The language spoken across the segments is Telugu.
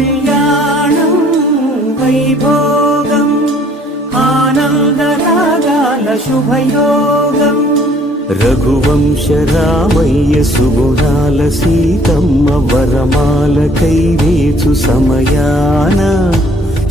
కళ్యాణం వైభోగం ఆనందరాగాల శుభయోగం రఘువంశ రామయ్య సుగుణాల సీతమ్మ వరమాల కైవేచు సమయాన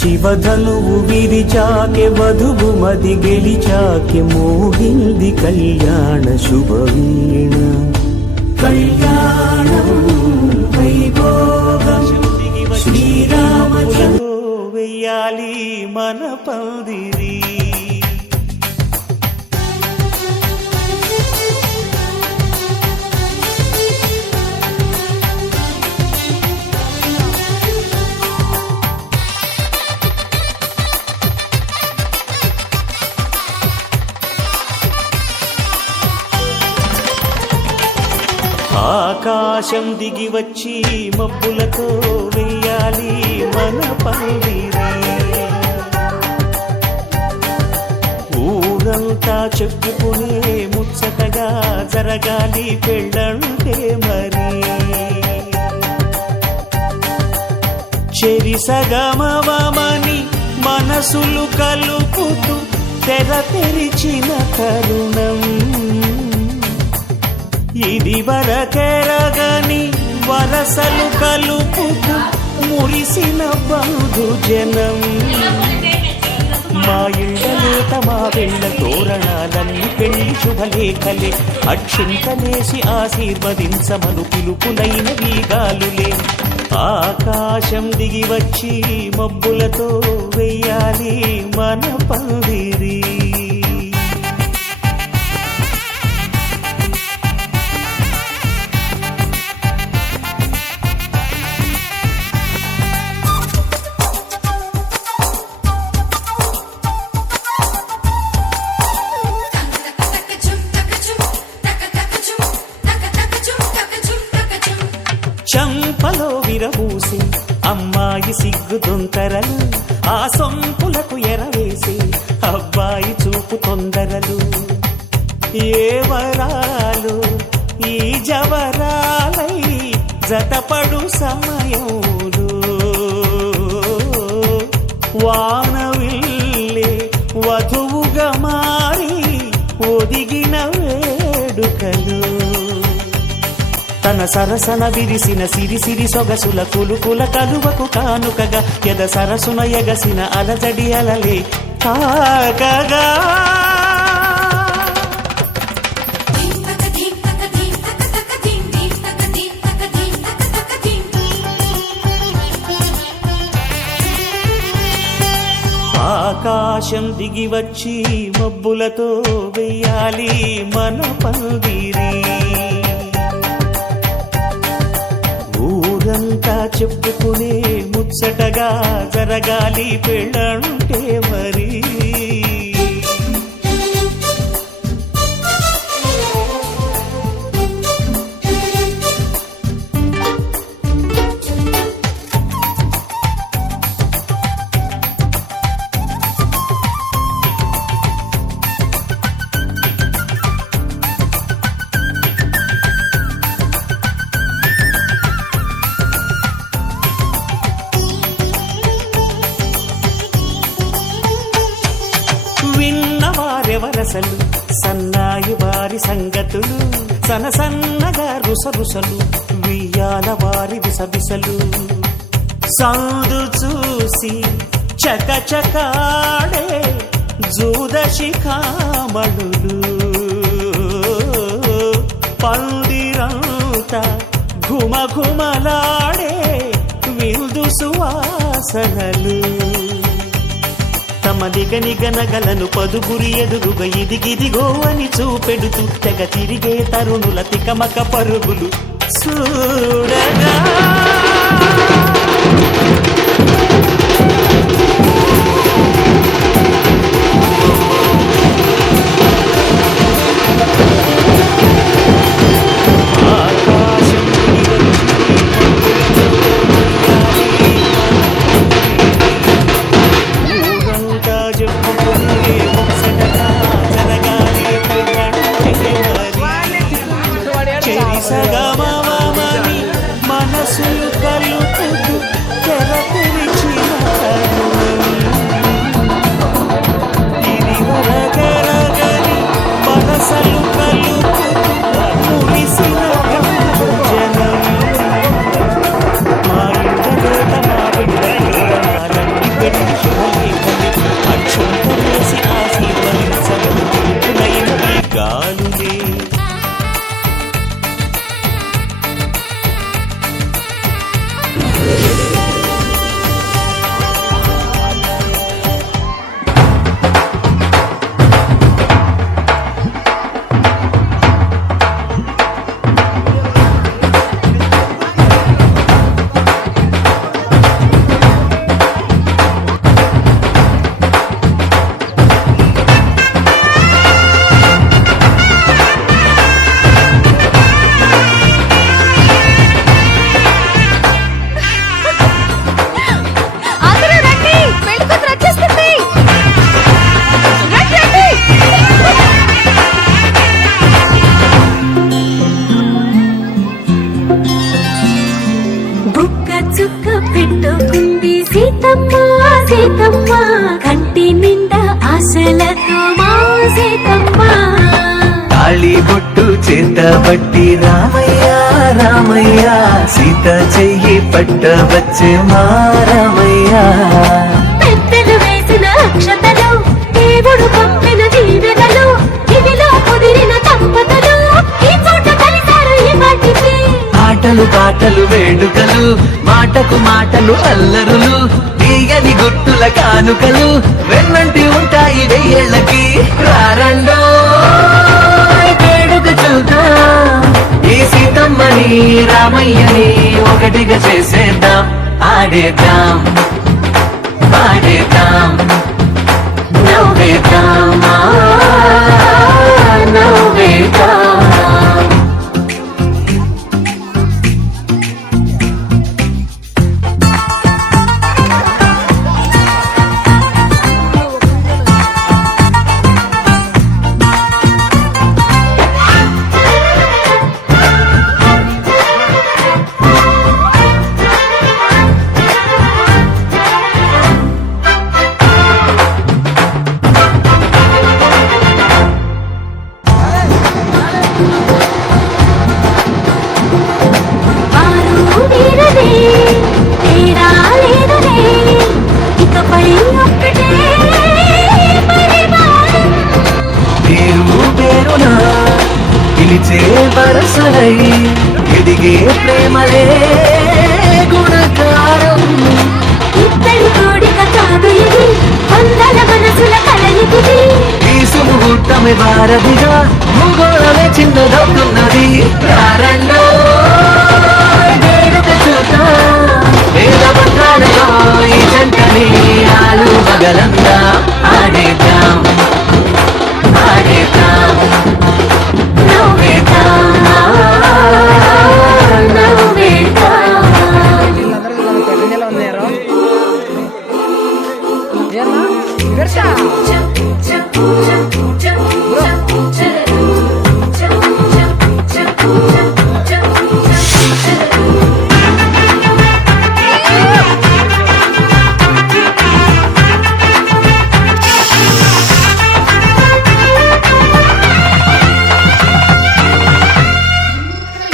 శివధనువు విరిచాకె వధువు మది గెలిచాకె మోగింది కళ్యాణ శుభవీణ కళ్యాణం వైభోగం శ్రీరామచంద్ర వెయ్యాలి మన పందిరి ఆకాశం దిగి వచ్చి మబ్బులతో వెయ్యాలి మన పందిరి ఊరంతా చెప్పుకునే ముచ్చటగా జరగాలి పెళ్ళంటే మరి చెరిసగమవమని మనసులు కలుపుతూ తెర తెరిచిన తరుణం ఇది వరకెరగని వరసలు కలుపుతూ మురిసిన బంధు జనం మా ఇళ్ళలేత మా వెళ్ళ తోరణాలన్నీ పెళ్లి శుభలేఖలే అక్షింతలేసి ఆశీర్వదించమను పిలుపులైన వీగాలులే ఆకాశం దిగి వచ్చి మబ్బులతో వెయ్యాలి మన పందిరి చంపలో విరబూసి అమ్మాయి సిగ్గు దొంతరలు ఆ సొంపులకు ఎరవేసి అబ్బాయి చూపు తొందరలు ఏ వరాలు ఈ జవరాలై జతపడు సమయంలో వానవిల్లే వధువుగా మారి ఒదిగిన వేడుకలు తన సరసన విరిసిన సిరిసిరి సొగసుల కులుకుల కలువకు కానుకగా ఎద సరసున ఎగసిన అలజడి అలలే కాకగా ఆకాశం దిగి వచ్చి మబ్బులతో వెయ్యాలి మన పందిరి ఊరంతా చెప్పుకునే ముచ్చటగా జరగాలి పెళ్ళంటే మరి వరసలు సన్నాయి వారి సంగతులు సనసన్నగా రుసరుసలు వియ్యాల వారి విసవిసలు సందు చూసి చకచకాడే జూదశిఖామణులు పందిరంతా ఘుమఘుమలాడే విందు సువాసనలు తమ నిగనిగనగలను పదుగురి ఎదురుగా ఇదిగిదిగో అని చూపెడుతూ తెగ తిరిగే తరుణుల తికమక పరుగులు చూడగా సగమవమని మనసులు కలుపుతూ తెర పెట్టుకుంది సీతమ్మ సీతమ్మ కంటి నిండా ఆశలతో మా సీతమ్మ తాళి బొట్టు చేత బట్టి రామయ్య రామయ్య సీత చెయ్యి పట్ట వచ్చే మా రామయ్య పెద్దలు వేసిన అక్షతలు దేవుడు పంపిన దీవెనలు ఇవిలో కుదిరిన దంపతులు ఈ చోట కలిసారు ఈ వాటికి ఆటలు పాటలు వేడుకలు మాటకు మాటలు అల్లరులు తీయని గుట్టుల కానుకలు వెన్నంటి ఉంటాయి వెయ్యేళ్ళకి రారండో వేడుక చూద్దాం ఈ సీతమ్మని రామయ్యని ఒకటిగా చేసేద్దాం ఆడేద్దాం పాడేద్దాం నవ్వేద్దాం నవ్వేద్దాం వారు వీరలే తేడా లేదలే ఇకపై ఒక్కటే పరివారం పేరు పేరున పిలిచే వరసలై ఎదిగే ప్రేమలే గుణకారం ఇద్దరి కోడిక కాదు ఇది వందల మనసుల కలయికిది ఈ సుముహూర్తమే వారధిగా భూగోళమే చిన్నదవుతున్నది రారండో వేడుక చూద్దాం వేద మంత్రాలతో ఈ జంటని ఆలు మగలందా ఆడేద్దాం ఆడేద్దాం నవ్వేద్దాం నవ్వేద్దాం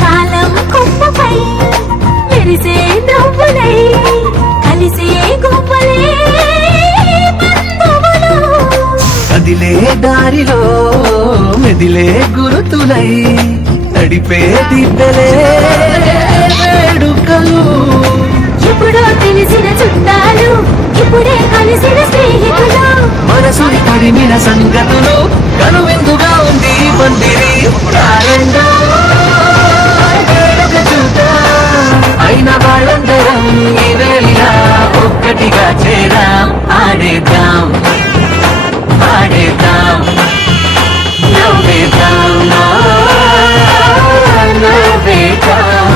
కాలం కొమ్మపై మెరిసే నవ్వులై కలిసే గుమ్మలే బంధువులు కదిలే దారిలో మెదిలే గురుతులై నడిపే దిబ్బలే వేడుకలు ఎప్పుడో తెలిసిన చుట్టాలు ఇప్పుడే కలిసిన స్నేహితులు మనసుని తడిమిన సంగతులు కనువిందుగా ఉంది ఈ పందిరి రారండో వేడుక చూద్దాం అయిన వాళ్ళందరం ఈ వేళ ఒక్కటిగా చేరాం ఆడేద్దాం ఆడేద్దాం నవ్వేద్దాం నవ్వేద్దాం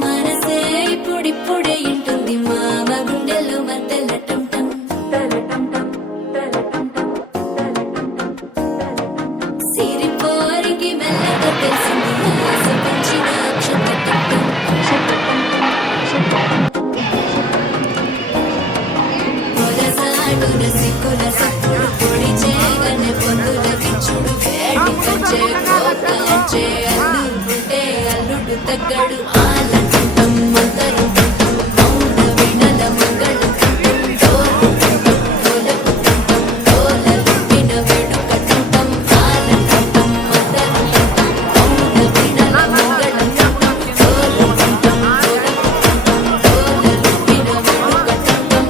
మనసే ఇప్పుడిప్పుడే ఇంటుంది మామ గుండెల్లో మధ్యలో టం టం టం టం సిరిపోరికి మెల్లగా తెలిసింది ఆశ పెంచిన అక్షత పొలసాడు రసికుల సప్పుడు పొడి చేయగానే పొందుల కిచ్చుడు వేడి కంచే కోక అంచే అల్లుంటే అల్లుడు తగ్గడు ఆలంటుంటం మందరం మౌన వినల మంగళం తోలలు విన వేడుకటుంటం ఆలంటుంటం మందరం మౌన వినల మంగళం తోలలు విన వేడుకటుంటం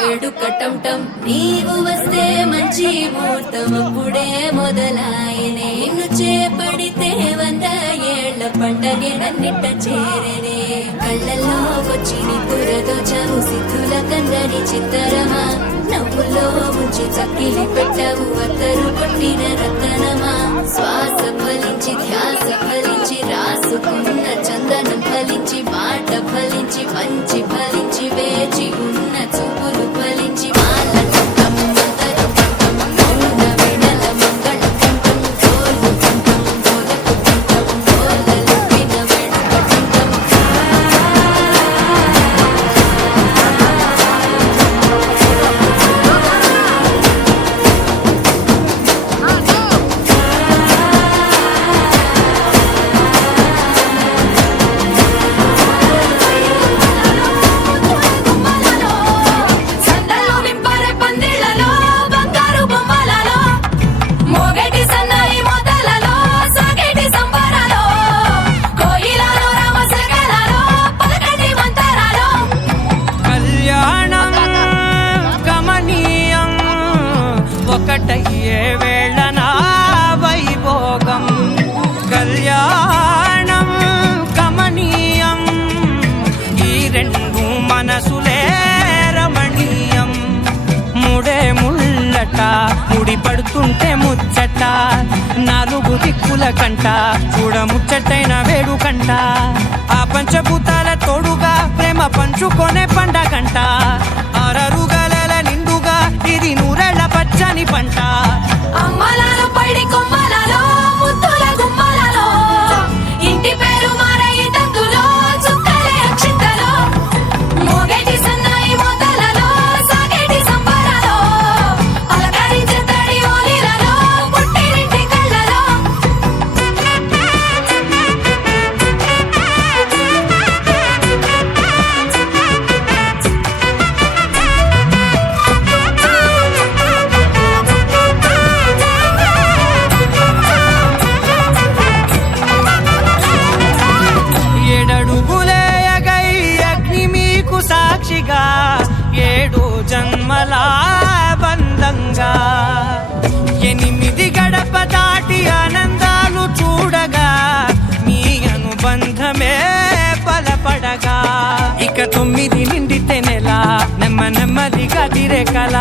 వేడుకటంటం నీవు వస్తే మంచి ముహూర్తం అప్పుడే మొదలాయనే నిన్ను చేపడితే 100 ఏళ్ల పండగే నన్నిట్ట చేరనే కళ్ళల్లో వచ్చి నిపురదో చవు సిద్ధుల కందని చిత్తరమా నవ్వులో ముంచి చక్కిలి పెట్టవు అత్తరు కొట్టిన రతనమా శ్వాస ఫలించి ధ్యాస ఫలించి రాసుకున్న చందనం ఫలించి మాట ఫలించి మంచి ఫలించి వేచి ఉన్న చూపులు ఫలించి మాల టంటం మంతరం టంటం మౌన వినల మంగళం టంటం తోలు టంటం తోలకు టంటం తోలలు విన వేడుక టంటం సందల్లో నింపరే పందిళ్ళలో బంగారు బొమ్మలలో మోగేటి సన్నాయి మొదలలో సాగేటి సంబరాలో కోయిలలో రామశకలలో పలకటి మంతరాలో కళ్యాణం గమనీయం ఒకటయ్యే వేళ నా వైభోగం కళ్యాణం గమనీయం ఈ రెండు మనసులే రమణీయం ముడే ముళ్ళట ముడి పడుతుంటే ముచ్చట నాలుగు ఆరు దిక్కుల కంట చూడ ముచ్చటైన వేడుకంట ఆ పంచభూతాల తోడుగా ప్రేమ పంచుకొనే పండగంట ఆరరుగల నిండుగా ఇది నూరెళ్ళ పచ్చని పంట అమ్మలాలు పడి కొమ్మలలో ముద్దుల గుమ్మలలో ఇంటి పేరు మారయి తందులో చుక్కలే అక్షింతలో మోగేటి సన్నాయి మోతలలో సాగేటి సంబరాలో అలకరించే తడి ఓలిలలో పుట్టినింటి కళ్ళలో ఏడడుగులే ఎగై అగ్ని మీకు సాక్షిగా 7 జన్మల బంధంగా 8 గడప దాటి ఆనందాలు చూడగా మీ అనుబంధమే బలపడగా ఇక 9 నిండితే నెల నెమ్మదిగా తిరేకల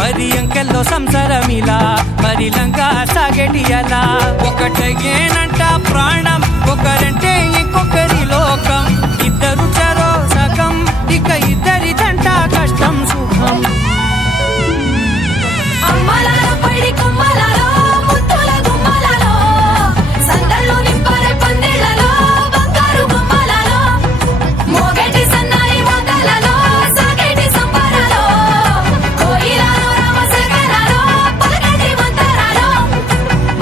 10 అంకెల్లో సంసారమిలా పరిలంగా సాగేటి అలా ఒకటేనంట ప్రాణం ఒకరంటే ఇంకొకరి లోకం ఇద్దరు చరో సగం ఇక ఇద్దరి జంట కష్టం సుఖం అమ్మలాలు పడి కొమ్మలలో ముద్దుల గుమ్మలలో సందళ్ళు నింపరే పందిళ్ళలో బంగారు గుమ్మలలో మోగేటి సన్నాయి మోతలలో సాగేటి సంబరాలో కోయిలలో రామశేఖరాలో పలకటి మంతరాలో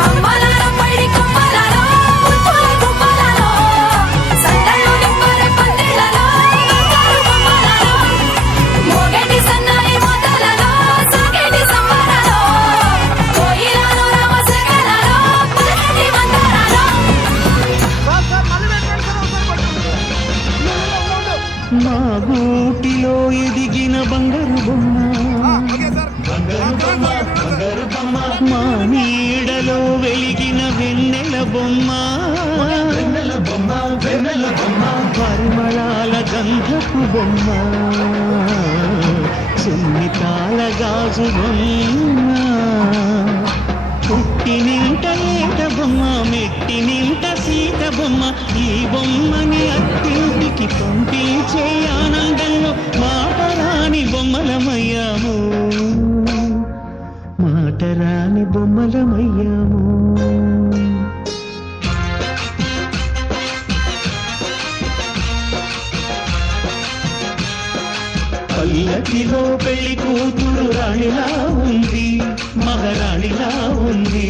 అమ్మలాలు పడి కొమ్మలలో ముద్దుల గుమ్మలలో సందళ్ళు నింపరే పందిళ్ళలో బంగారు గుమ్మలలో మోగేటి సన్నాయి మోతలలో సాగేటి సంబరాలో కోయిలలో రామశేఖరాలో పలకటి మంతరాలో మా గూటిలో ఎదిగిన బంగారు బొమ్మ మా నీడలో వెలిగిన వెన్నెల బొమ్మ పరిమళాల గంధపు బొమ్మ సున్నితాల గాజు బొమ్మ పుట్టి నింట ఏట బొమ్మ మెట్టి నింట సీత బొమ్మ ఈ బొమ్మని అత్తింటికి పంపించే ఆనందంలో మాటరాని బొమ్మలమయ్యాము మాటరాని బొమ్మలమయ్యాము పల్లకిలో పెళ్లి కూతురు రాణిలా ఉంది మహారాణిలా ఉంది